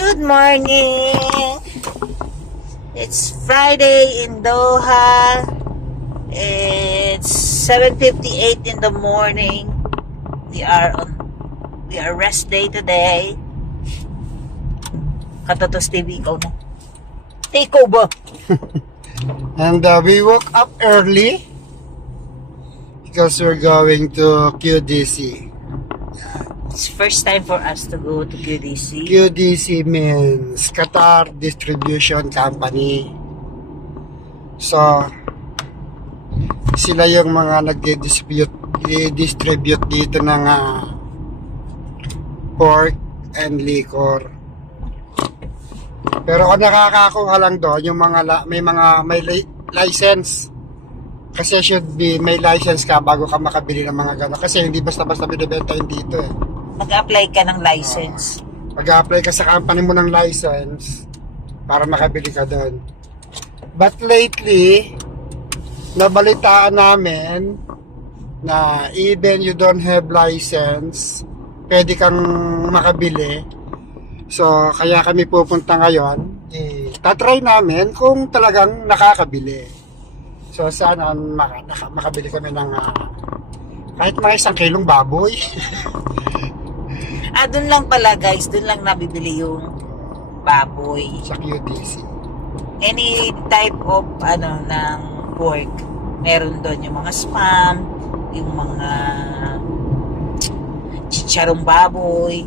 Good morning! It's Friday in Doha. It's 7:58 in the morning. We are rest day today. Katatos TV ikaw na. Ikaw ba? And we woke up early because we're going to QDC. It's first time for us to go to QDC. QDC means Qatar Distribution Company. So, sila yung mga nagdi-distribute dito ng pork and liquor. Pero kung nakakakuha lang doon, yung mga may license. Kasi should be may license ka bago ka makabili ng mga gano'n. Kasi hindi basta-basta binibenta yun dito eh. Mag-apply ka ng license. Mag-apply ka sa company mo ng license para makabili ka doon. But lately, nabalitaan namin na even you don't have license, pwede kang makabili. So, kaya kami pupunta ngayon. Tatry namin kung talagang nakakabili. So, sana makabili kami ng kahit mga 1 kilong baboy. Doon lang pala guys, doon lang nabibili yung baboy. Sa QDC. Any type of ng pork. Meron doon yung mga spam, yung mga chicharong baboy.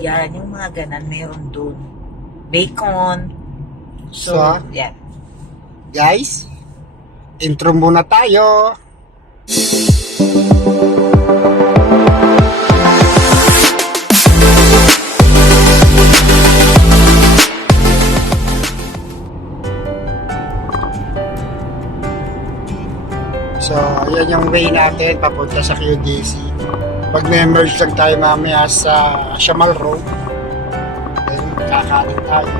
Yan, yung mga ganan meron doon. Bacon. So, yan. Guys, intro muna tayo. So, yan yung way natin papunta sa QDC. Pag may-merge lang tayo mamaya sa Shamal Road, then kakanin tayo.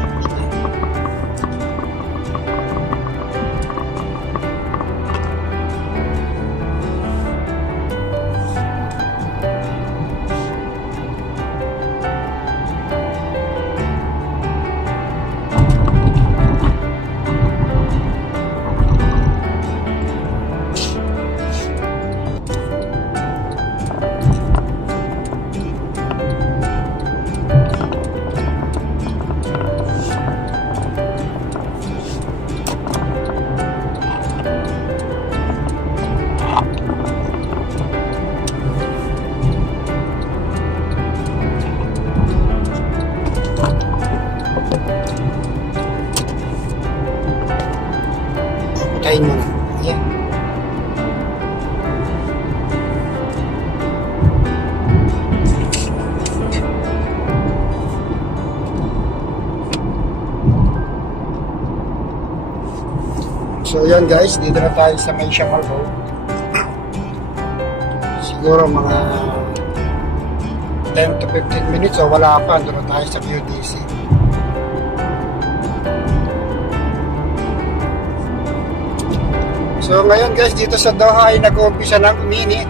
Kain mo na. Yeah. So yan guys, dito na tayo sa may Shamal Road. Siguro mga 10 to 15 minutes o wala pa, doon na tayo sa QDC. So ngayon guys, dito sa Doha ay nag-uumpisa ng uminit.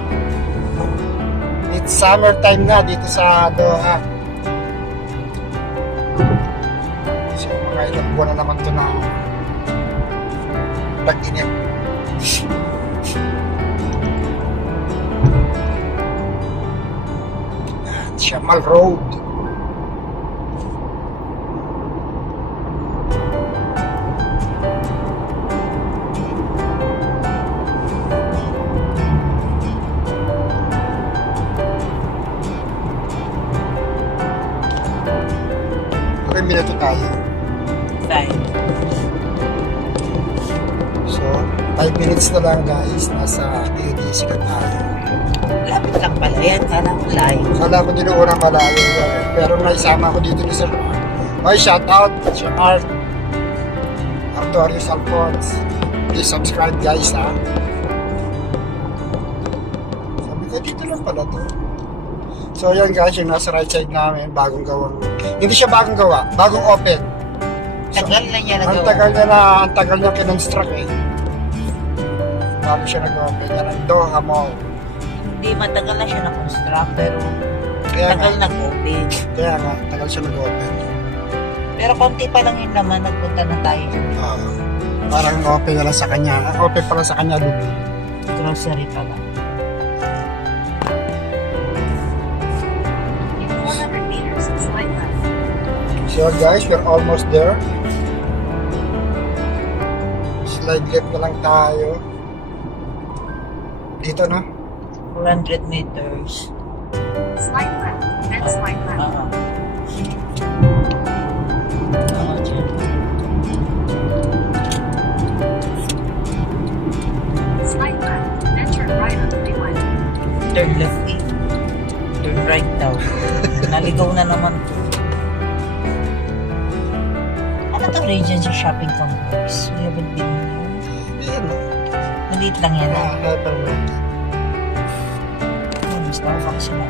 It's summertime na dito sa Doha. So mga ilang buwan na naman ito na tag-init. Shamal Road. Minuto tayo. Fine. So, 5 minutes na lang guys. Nasa QDC na tayo. Lapit lang pala yan. Kala ko layo. Kala ko din unang malayo. Pero naisama ko dito ni Sir. Okay, shout out. Sir Art. Artorius Alphonse. Please subscribe guys ha. Sabi ko dito lang pala to. So yan guys, yung nasa right side namin, bagong gawang. Hindi siya bagong gawa, bagong open. So, Tagal na niya nagawa. ang tagal niya kinonstruct eh. Bago siya nag-open. Yan ang Doha Mall. Hindi matagal na siya na-construct pero Kaya Kaya Tagal nag-open. Kaya nga, tagal siya nag-open. Pero konti pa lang yun naman, nagpunta na tayo. Parang open na lang sa kanya. Open pa lang sa kanya, Lubi. Grocery pa lang. In 400 meters, slide left. So guys, we're almost there. Slide left na lang tayo. Dito, no? 400 meters. Slide left, then slide left. Dyan. Slide left, then turn right on freeway. Turn left eh. Turn right daw. Naligaw na naman to. Ano to Regency Shopping Complex? We haven't been here. Yan, no? Maliit lang yan. Ah. Hypermart. Starbucks na.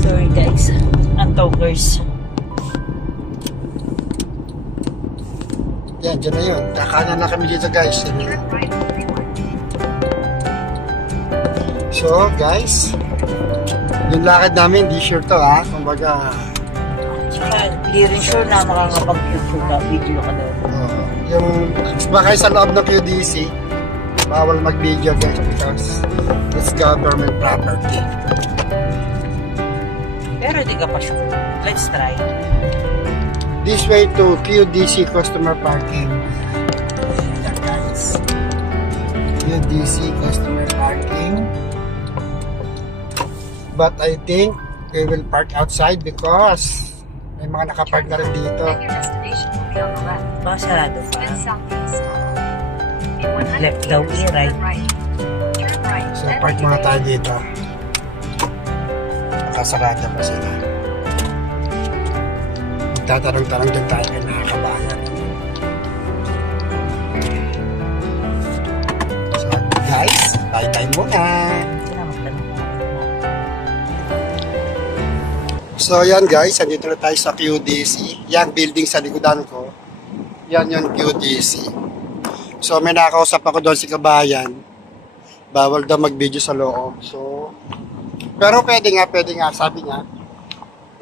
Sorry guys. Antokers. Yan, dyan na yun. Kakanan na kami dito, guys. Turn right on freeway. So, guys, yung lakad namin, di sure to, ha? Kumbaga, Saka, hindi rin sure na makakapag-picture na video ka daw. yung baka sa loob ng QDC, bawal mag-video, guys, because it's government property. Pero di ka pa sure. Let's try. This way to QDC customer parking. Guys. QDC customer parking. But I think we will park outside because may mga nakapark na rin dito. Then your destination will be on the left. Baka sarado pa. Then southeast. In 100 Left daw, meters, right. turn right. Turn right, So then park muna tayo dito. Nakasarada pa sila. Magtatanong-tanong din tayo kay nakakabayan. So guys, tayo muna. So yan guys, andito na tayo sa QDC. Yan building sa likodan ko. Yan yung QDC. So may nakausap ako doon si Kabayan. Bawal daw mag-video sa loob. So pero pwede nga, sabi niya.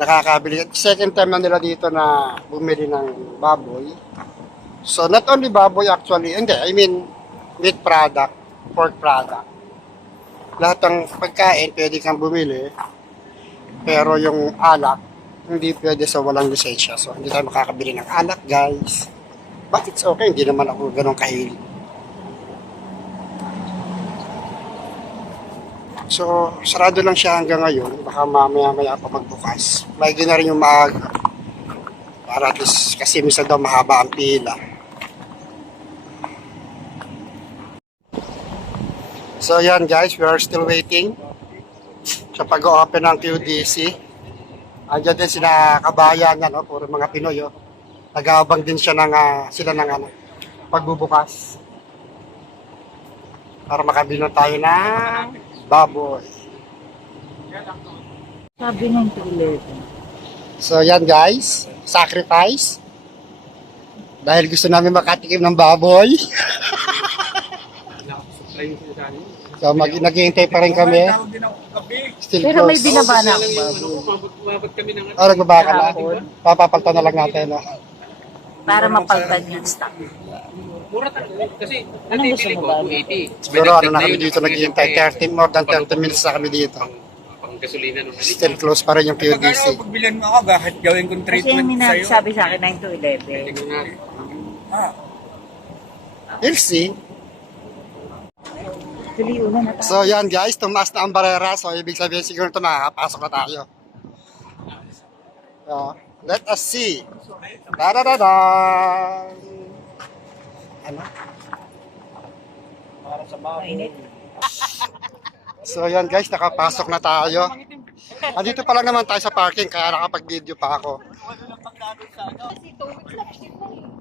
Nakakabili. Second time na nila dito na bumili ng baboy. So not only baboy actually, hindi, I mean meat product, pork product. Lahat ng pagkain pwede kang bumili. Pero yung alak, hindi pwede sa walang lisensya. So, hindi tayo makakabili ng alak, guys. But it's okay, hindi naman ako ganun kahilig. So, sarado lang siya hanggang ngayon. Baka mamaya-maya pa magbukas. May na rin yung maaga. Para at least, kasi minsan daw mahaba ang pila. So, yan guys, we are still waiting sa pag-open ng QDC. Andiyan din sila Kabayan, ano, puro mga Pinoy. Oh. Nag-aabang din siya ng, sila ng pagbubukas. Para makabili na tayo ng baboy. Sabi ng 211. So yan guys, sacrifice. Dahil gusto namin makatikim ng baboy. So naghihintay pa rin kami. Still Pero may close. binaba na akong baboy. Oh, nagbaba ka na. Papapalta na lang natin. No? Para mapaltan yung stock. Mura talaga. Kasi Anong gusto mo ba? 280. Pero ano na kami dito naghihintay. more than 30 minutes na kami dito. Pang gasolina nung Still close pa rin yung Pag QDC. ano, pagbilan mo ako, bakit gawin kong Kasi yung treatment sa'yo? sabi sa akin 9 to 11. Ah, We'll see. Tuloy una na tayo. So yan guys, tumaas na ang barera. So ibig sabihin siguro ito nakakapasok na tayo. So, let us see. Da-da-da-da! Ano? Mainit. So yan guys, nakapasok na tayo. Andito pa lang naman tayo sa parking kaya nakapag-video pa ako.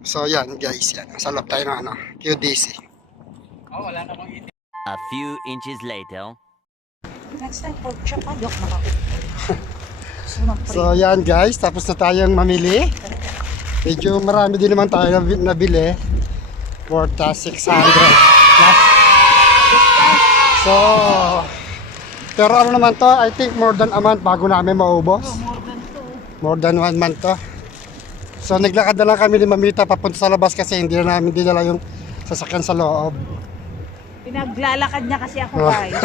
So yan guys, yan. Sa loob tayo ng QDC. A few inches later. Next time, pork chop, ayok na ako. So yan guys, tapos na tayong mamili. Medyo marami din naman tayo nabili. Worth 600 plus. So, pero ano naman to, I think more than a month bago namin maubos. More than 1 month to. So, naglakad na lang kami ni Mamita papunta sa labas kasi hindi na namin dinala yung sasakyan sa loob. Pinaglalakad niya kasi ako, Oh. guys.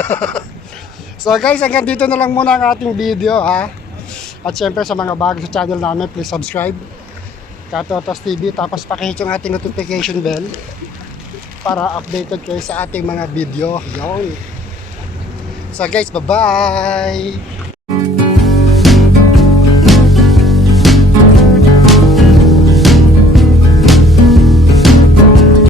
So guys, hanggang dito na lang muna ang ating video, ha. At syempre sa mga bago sa channel namin, please subscribe. Katotos TV, tapos pakihit yung ating notification bell para updated kayo sa ating mga video. Yun. So guys, bye-bye!